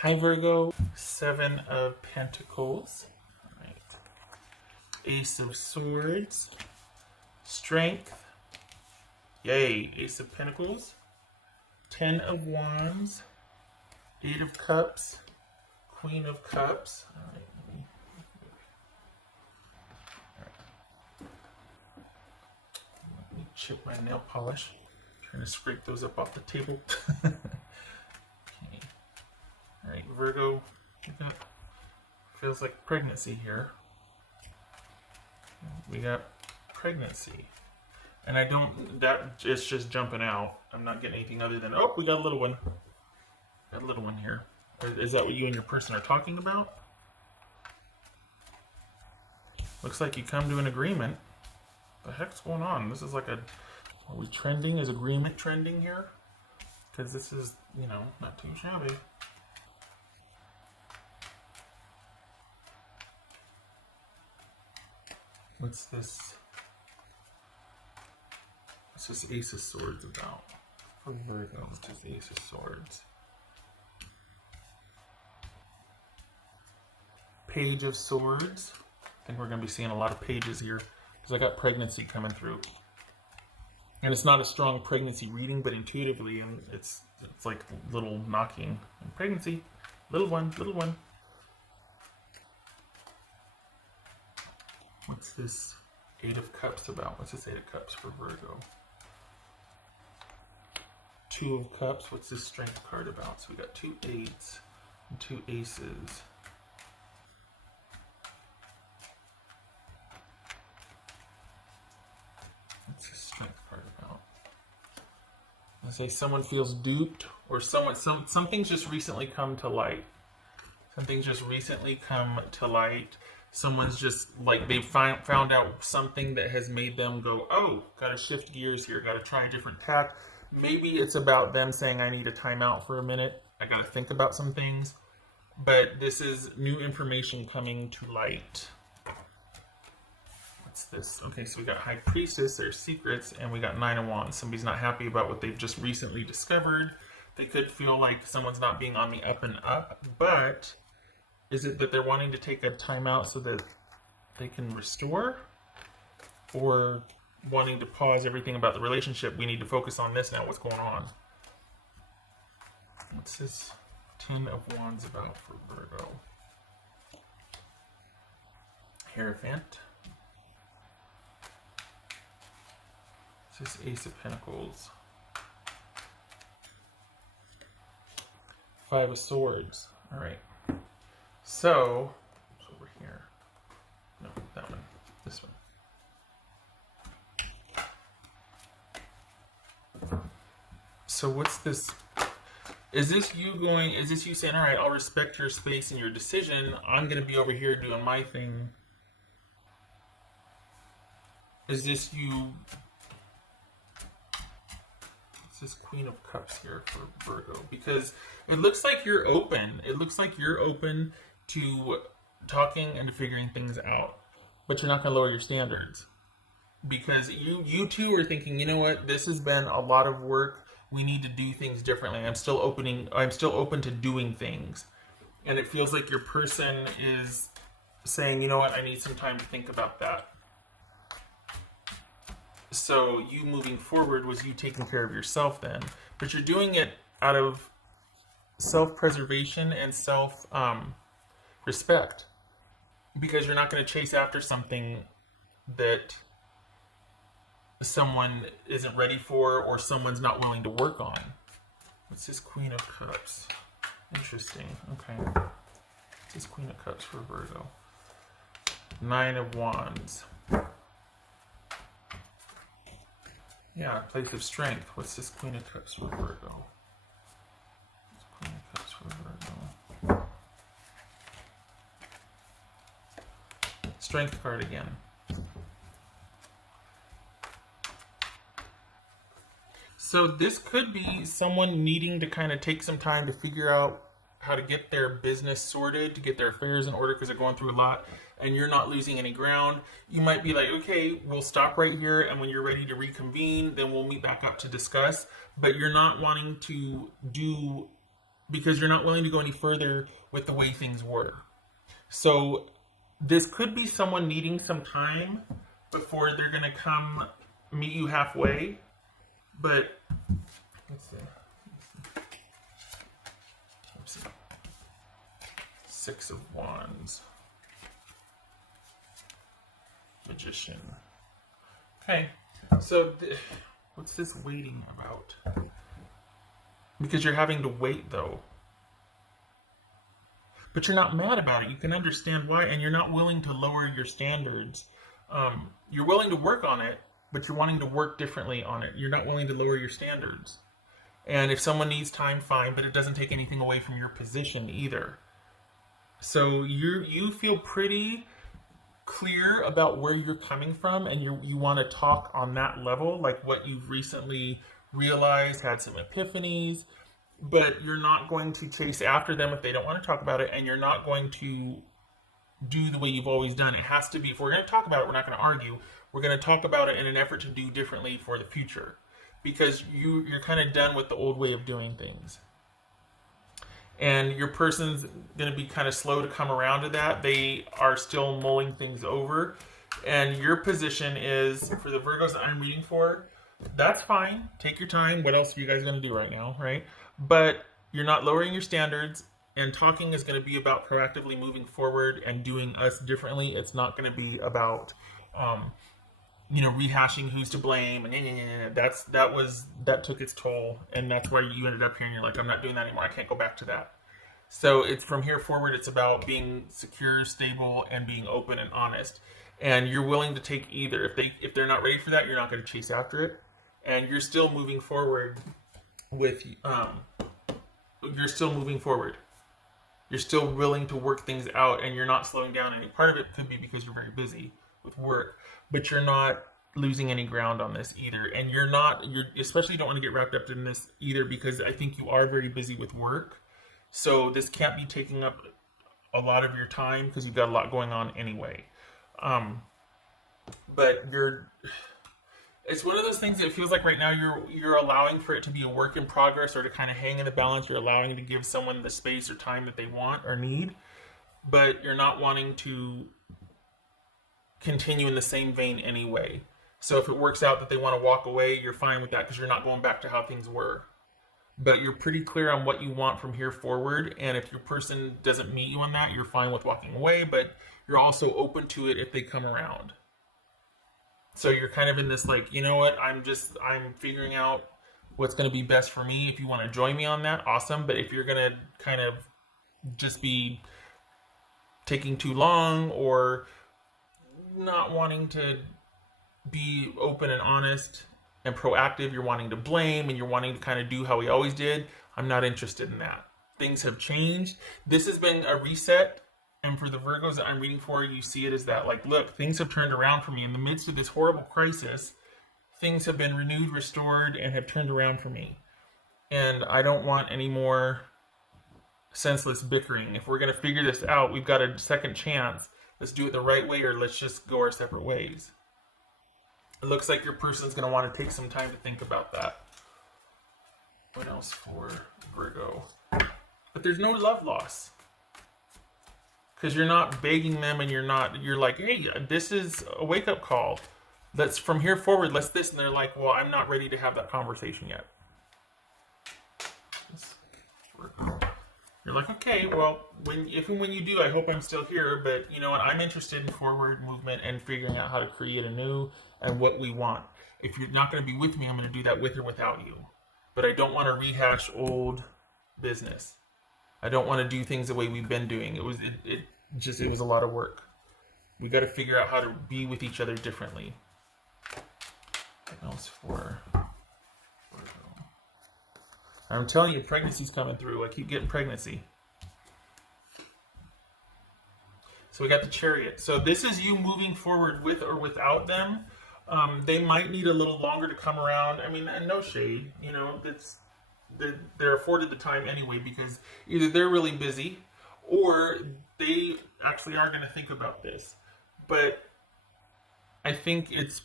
Hi Virgo, Seven of Pentacles, right. Ace of Swords, Strength, yay, Ace of Pentacles, Ten of Wands, Eight of Cups, Queen of Cups. All right, let me chip my nail polish. Trying to scrape those up off the table. Okay. All right, Virgo, feels like pregnancy here. We got pregnancy. And I don't, it's just jumping out. I'm not getting anything other than, oh, we got a little one. Got a little one here. Is that what you and your person are talking about? Looks like you come to an agreement. The heck's going on? This is like a, are we trending? Is agreement trending here? Because this is, you know, not too shabby. What's this? What's this Ace of Swords about? For Virgo, what's this Ace of Swords? Page of Swords. I think we're going to be seeing a lot of pages here because I got pregnancy coming through. And it's not a strong pregnancy reading, but intuitively, and it's like little knocking. And pregnancy, little one, little one. What's this Eight of Cups about? What's this Eight of Cups for Virgo? Two of Cups. What's this Strength card about? So we got two eights and two aces. What's this Strength card about? I say someone feels duped, or something's just recently come to light. Something's just recently come to light. Someone's just like they found out something that has made them go, oh, gotta shift gears here, gotta try a different tack. Maybe it's about them saying, I need a timeout for a minute. I gotta think about some things. But this is new information coming to light. What's this? Okay, so we got High Priestess, there's secrets, and we got Nine of Wands. Somebody's not happy about what they've just recently discovered. They could feel like someone's not being on the up and up, but is it that they're wanting to take a timeout so that they can restore? Or wanting to pause everything about the relationship? We need to focus on this now. What's going on? What's this Ten of Wands about for Virgo? Hierophant. What's this Ace of Pentacles? Five of Swords. All right. So, it's over here. No, that one. This one. So what's this? Is this you saying, all right, I'll respect your space and your decision. I'm going to be over here doing my thing. Is this you? What's this Queen of Cups here for Virgo? Because it looks like you're open. It looks like you're open to talking and to figuring things out, but you're not going to lower your standards because you two are thinking, you know what, this has been a lot of work. We need to do things differently. I'm still open to doing things. And it feels like your person is saying, you know what, I need some time to think about that. So you moving forward was you taking care of yourself then, but you're doing it out of self-preservation and self-respect, because you're not going to chase after something that someone isn't ready for or someone's not willing to work on. What's this Queen of Cups? Interesting. Okay. What's this Queen of Cups for Virgo? Nine of Wands. Yeah, place of strength. What's this Queen of Cups for Virgo? Queen of Cups for Virgo. Strength card again. So this could be someone needing to kind of take some time to figure out how to get their business sorted, to get their affairs in order because they're going through a lot, and you're not losing any ground. You might be like, okay, we'll stop right here, and when you're ready to reconvene, then we'll meet back up to discuss. But you're not wanting to do because you're not willing to go any further with the way things were. So this could be someone needing some time before they're going to come meet you halfway. But let's see. Six of Wands. Magician. Okay, so what's this waiting about? Because you're having to wait, though. But you're not mad about it. You can understand why, and you're not willing to lower your standards. You're willing to work on it, but you're wanting to work differently on it. You're not willing to lower your standards. And if someone needs time, fine, but it doesn't take anything away from your position either. So you feel pretty clear about where you're coming from, and you want to talk on that level, like what you've recently realized, had some epiphanies, but you're not going to chase after them if they don't want to talk about it, and you're not going to do the way you've always done. It has to be, if we're going to talk about it, we're not going to argue. We're going to talk about it in an effort to do differently for the future, because you're kind of done with the old way of doing things. And your person's going to be kind of slow to come around to that. They are still mulling things over. And your position is, for the Virgos that I'm reading for, that's fine. Take your time. What else are you guys going to do right now, right? But you're not lowering your standards. And talking is going to be about proactively moving forward and doing us differently. It's not going to be about, rehashing who's to blame. And that took its toll. And that's why you ended up here and you're like, I'm not doing that anymore. I can't go back to that. So it's from here forward, it's about being secure, stable, and being open and honest. And you're willing to take either. If they're not ready for that, you're not going to chase after it. And you're still moving forward with, you're still moving forward. You're still willing to work things out, and you're not slowing down. Any part of it could be because you're very busy with work, but you're not losing any ground on this either. And you especially don't want to get wrapped up in this either, because I think you are very busy with work. So this can't be taking up a lot of your time because you've got a lot going on anyway. But it's one of those things that feels like right now you're allowing for it to be a work in progress, or to kind of hang in the balance. You're allowing to give someone the space or time that they want or need, but you're not wanting to continue in the same vein anyway. So if it works out that they want to walk away, you're fine with that because you're not going back to how things were. But you're pretty clear on what you want from here forward. And if your person doesn't meet you on that, you're fine with walking away, but you're also open to it if they come around. So you're kind of in this like, you know what, I'm figuring out what's going to be best for me. If you want to join me on that, awesome. But if you're going to kind of just be taking too long or not wanting to be open and honest and proactive, you're wanting to blame and you're wanting to kind of do how we always did, I'm not interested in that. Things have changed. This has been a reset. And for the Virgos that I'm reading for, you see it as that, like, look, things have turned around for me. In the midst of this horrible crisis, things have been renewed, restored, and have turned around for me. And I don't want any more senseless bickering. If we're going to figure this out, we've got a second chance. Let's do it the right way, or let's just go our separate ways. It looks like your person's going to want to take some time to think about that. What else for Virgo? But there's no love loss. Because you're not begging them, and you're like, hey, this is a wake-up call. Let's, from here forward, let's this. And they're like, well, I'm not ready to have that conversation yet. You're like, okay, well, if and when you do, I hope I'm still here. But you know what? I'm interested in forward movement and figuring out how to create anew and what we want. If you're not going to be with me, I'm going to do that with or without you. But I don't want to rehash old business. I don't want to do things the way we've been doing. It was a lot of work. We got to figure out how to be with each other differently. What else for Virgo? I'm telling you, pregnancy's coming through. I keep getting pregnancy. So we got the Chariot. So this is you moving forward with or without them. They might need a little longer to come around. I mean, and no shade, you know, they're afforded the time anyway, because either they're really busy or they actually are going to think about this. But I think it's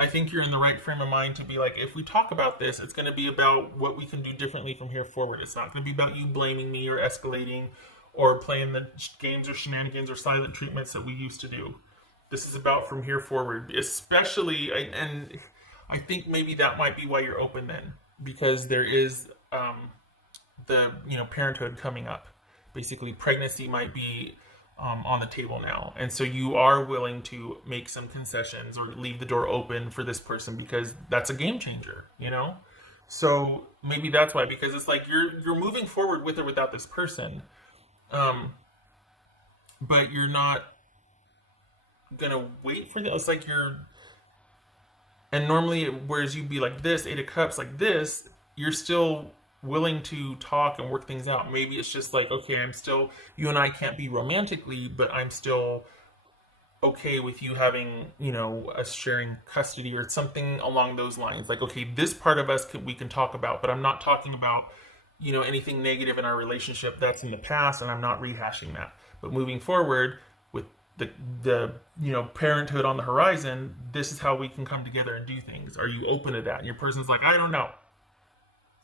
I think you're in the right frame of mind to be like, if we talk about this, it's going to be about what we can do differently from here forward. It's not going to be about you blaming me or escalating or playing the games or shenanigans or silent treatments that we used to do. This is about from here forward, especially, and I think maybe that might be why you're open then, because there is the parenthood coming up. Basically, pregnancy might be on the table now, and so you are willing to make some concessions or leave the door open for this person because that's a game changer, So maybe that's why, because it's like you're moving forward with or without this person, but you're not gonna wait for that. It's like and normally, whereas you'd be like this, Eight of Cups, like this, you're still willing to talk and work things out. Maybe it's just like, okay, you and I can't be romantically, but I'm still okay with you having, us sharing custody or something along those lines. Like, okay, this part of us we can talk about, but I'm not talking about, anything negative in our relationship that's in the past, and I'm not rehashing that. But moving forward with the parenthood on the horizon, this is how we can come together and do things. Are you open to that? And your person's like, I don't know.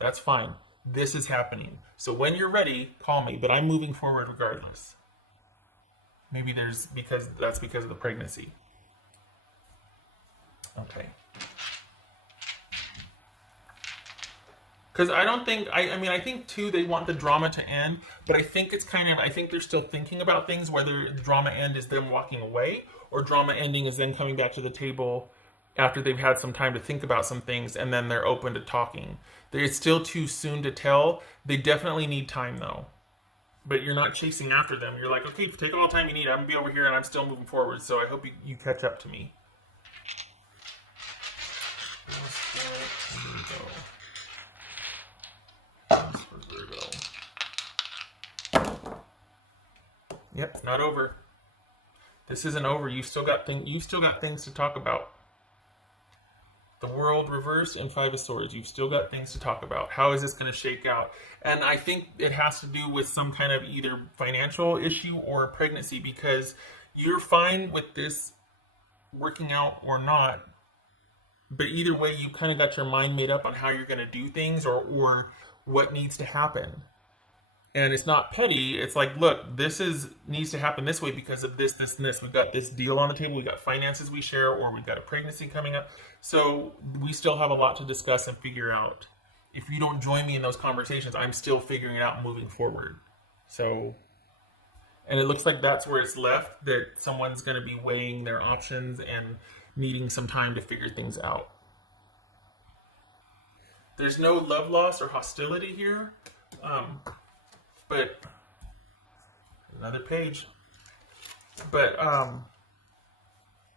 That's fine. This is happening. So when you're ready, call me, but I'm moving forward regardless. Maybe that's because of the pregnancy. Okay. Because I don't think, I think too, they want the drama to end, but I think I think they're still thinking about things, whether the drama end is them walking away or drama ending is then coming back to the table after they've had some time to think about some things and then they're open to talking. It's still too soon to tell. They definitely need time though. But you're not chasing after them. You're like, okay, take all the time you need. I'm going to be over here and I'm still moving forward. So I hope you catch up to me. Virgo. Yep, it's not over. This isn't over. You've still got things to talk about. The World reversed and Five of Swords. You've still got things to talk about. How is this going to shake out? And I think it has to do with some kind of either financial issue or pregnancy, because you're fine with this working out or not. But either way, you kind of got your mind made up on how you're going to do things or what needs to happen. And it's not petty. It's like, look, needs to happen this way because of this, and this. We've got this deal on the table. We've got finances we share, or we've got a pregnancy coming up. So we still have a lot to discuss and figure out. If you don't join me in those conversations, I'm still figuring it out and moving forward. So, and it looks like that's where it's left, that someone's going to be weighing their options and needing some time to figure things out. There's no love loss or hostility here. But another page. But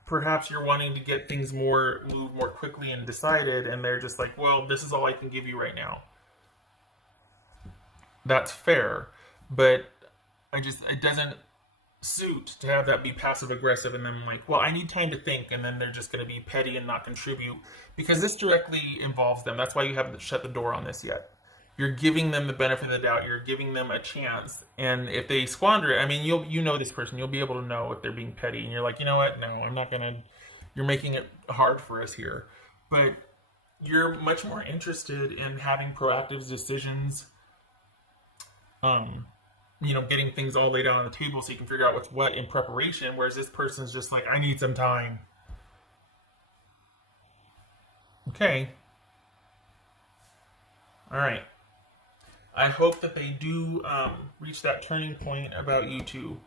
perhaps you're wanting to get things move more quickly and decided, and they're just like, well, this is all I can give you right now. That's fair, but it doesn't suit to have that be passive aggressive, and then like, well, I need time to think, and then they're just going to be petty and not contribute, because this directly involves them. That's why you haven't shut the door on this yet. You're giving them the benefit of the doubt. You're giving them a chance. And if they squander it, you know this person. You'll be able to know if they're being petty. And you're like, you know what? No, I'm not going to. You're making it hard for us here. But you're much more interested in having proactive decisions. Getting things all laid out on the table so you can figure out what's what in preparation. Whereas this person's just like, I need some time. Okay. All right. I hope that they do reach that turning point about you two,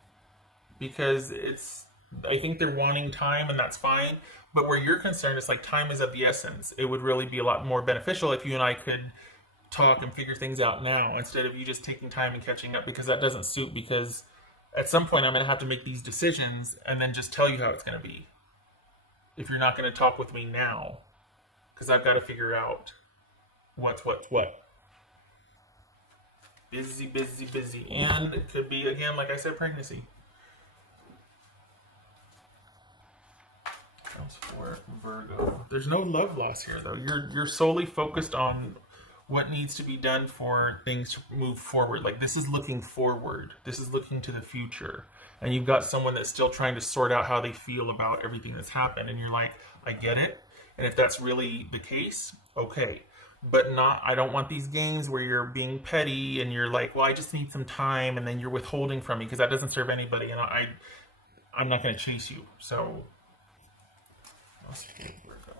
because I think they're wanting time, and that's fine. But where you're concerned, it's like time is of the essence. It would really be a lot more beneficial if you and I could talk and figure things out now instead of you just taking time and catching up, because that doesn't suit. Because at some point I'm going to have to make these decisions and then just tell you how it's going to be if you're not going to talk with me now, because I've got to figure out what's what. Busy. And it could be, again, like I said, pregnancy. That's for Virgo. There's no love loss here, though. You're solely focused on what needs to be done for things to move forward. Like, this is looking forward. This is looking to the future. And you've got someone that's still trying to sort out how they feel about everything that's happened. And you're like, I get it. And if that's really the case, okay. But not, I don't want these games where you're being petty and you're like, well, I just need some time, and then you're withholding from me, because that doesn't serve anybody, and I'm not going to chase you. So, let's see, Virgo.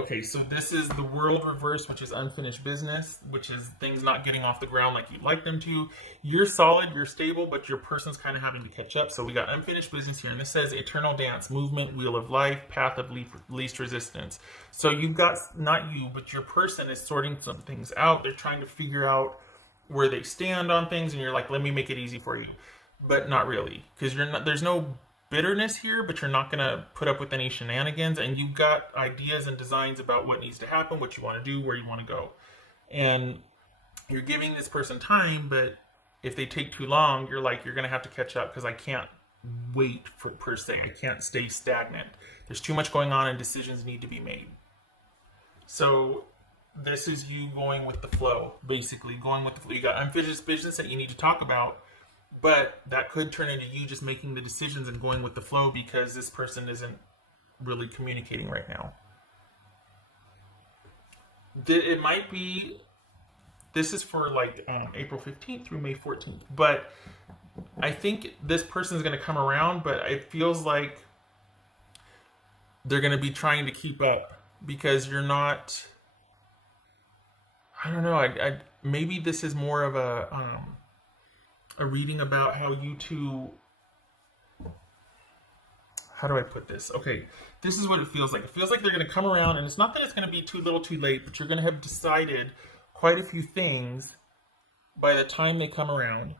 Okay, so this is the world reverse, which is unfinished business, which is things not getting off the ground like you'd like them to. You're solid, you're stable, but your person's kind of having to catch up. So we got unfinished business here, and this says eternal dance, movement, wheel of life, path of least resistance. So you've got, not you, but your person is sorting some things out. They're trying to figure out where they stand on things, and you're like, let me make it easy for you. But not really, because there's no bitterness here, but you're not going to put up with any shenanigans, and you've got ideas and designs about what needs to happen, what you want to do, where you want to go. And you're giving this person time, but if they take too long, you're like, you're going to have to catch up, because I can't wait for, per se. I can't stay stagnant. There's too much going on and decisions need to be made. So this is you going with the flow, basically going with the flow. You got unfinished business that you need to talk about, but that could turn into you just making the decisions and going with the flow because this person isn't really communicating right now. It might be, this is for like April 15th through May 14th, but I think this person is going to come around, but it feels like they're going to be trying to keep up because you're not, I don't know, maybe this is more of a reading about how you two, how do I put this? Okay, this is what it feels like. It feels like they're going to come around, and it's not that it's going to be too little too late, but you're going to have decided quite a few things by the time they come around,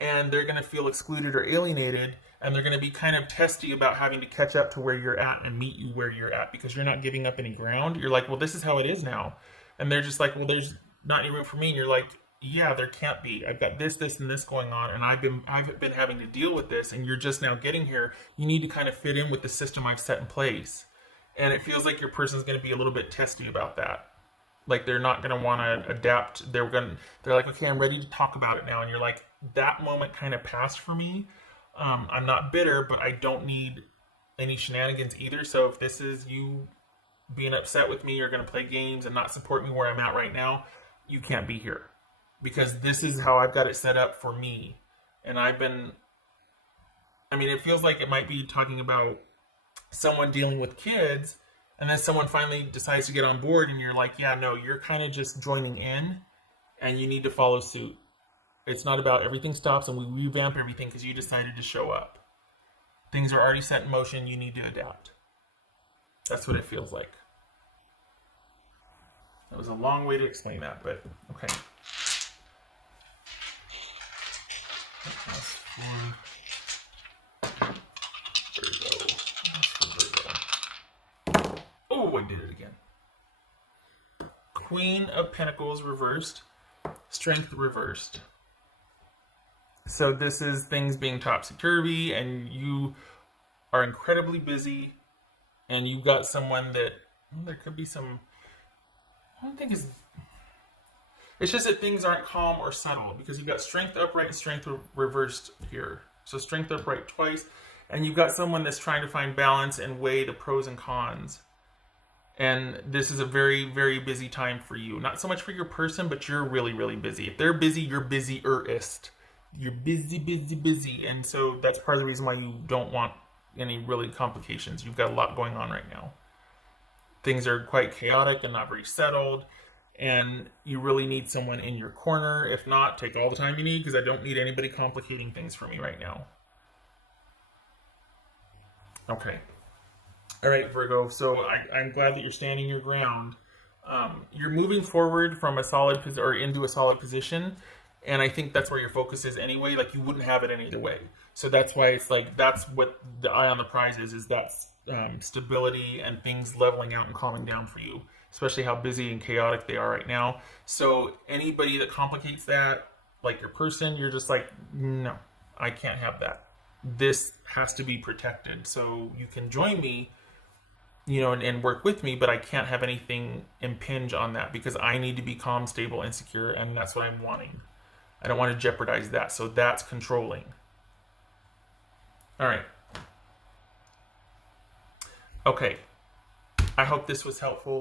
and they're going to feel excluded or alienated, and they're going to be kind of testy about having to catch up to where you're at and meet you where you're at because you're not giving up any ground. You're like, well, this is how it is now. And they're just like, well, there's not any room for me. And you're like, yeah, there can't be. I've got this, and this going on, and I've been having to deal with this, and you're just now getting here. You need to kind of fit in with the system I've set in place. And it feels like your person's going to be a little bit testy about that. Like they're not going to want to adapt. They're like, okay, I'm ready to talk about it now. And you're like, that moment kind of passed for me. I'm not bitter, but I don't need any shenanigans either. So if this is you being upset with me, you're going to play games and not support me where I'm at right now, you can't be here. Because this is how I've got it set up for me. And it feels like it might be talking about someone dealing with kids, and then someone finally decides to get on board, and you're like, yeah, no, you're kind of just joining in, and you need to follow suit. It's not about everything stops and we revamp everything because you decided to show up. Things are already set in motion, you need to adapt. That's what it feels like. That was a long way to explain that, but okay. Virgo. Oh, I did it again. Queen of Pentacles reversed. Strength reversed. So this is things being topsy-turvy, and you are incredibly busy, and you've got someone that, well, there could be some, I don't think it's just that things aren't calm or subtle, because you've got strength upright and strength reversed here. So strength upright twice, and you've got someone that's trying to find balance and weigh the pros and cons. And this is a very, very busy time for you. Not so much for your person, but you're really, really busy. If they're busy, you're busier-ist. You're busy, busy, busy. And so that's part of the reason why you don't want any really complications. You've got a lot going on right now. Things are quite chaotic and not very settled. And you really need someone in your corner. If not, take all the time you need, because I don't need anybody complicating things for me right now. Okay. All right, Virgo. So I'm glad that you're standing your ground. You're moving forward from a solid or into a solid position. And I think that's where your focus is anyway. Like, you wouldn't have it any other way. So that's why it's like, that's what the eye on the prize is that stability and things leveling out and calming down for you, especially how busy and chaotic they are right now. So anybody that complicates that, like your person, you're just like, no, I can't have that. This has to be protected. So you can join me, and work with me, but I can't have anything impinge on that because I need to be calm, stable, and secure, and that's what I'm wanting. I don't want to jeopardize that. So that's controlling. All right. Okay. I hope this was helpful.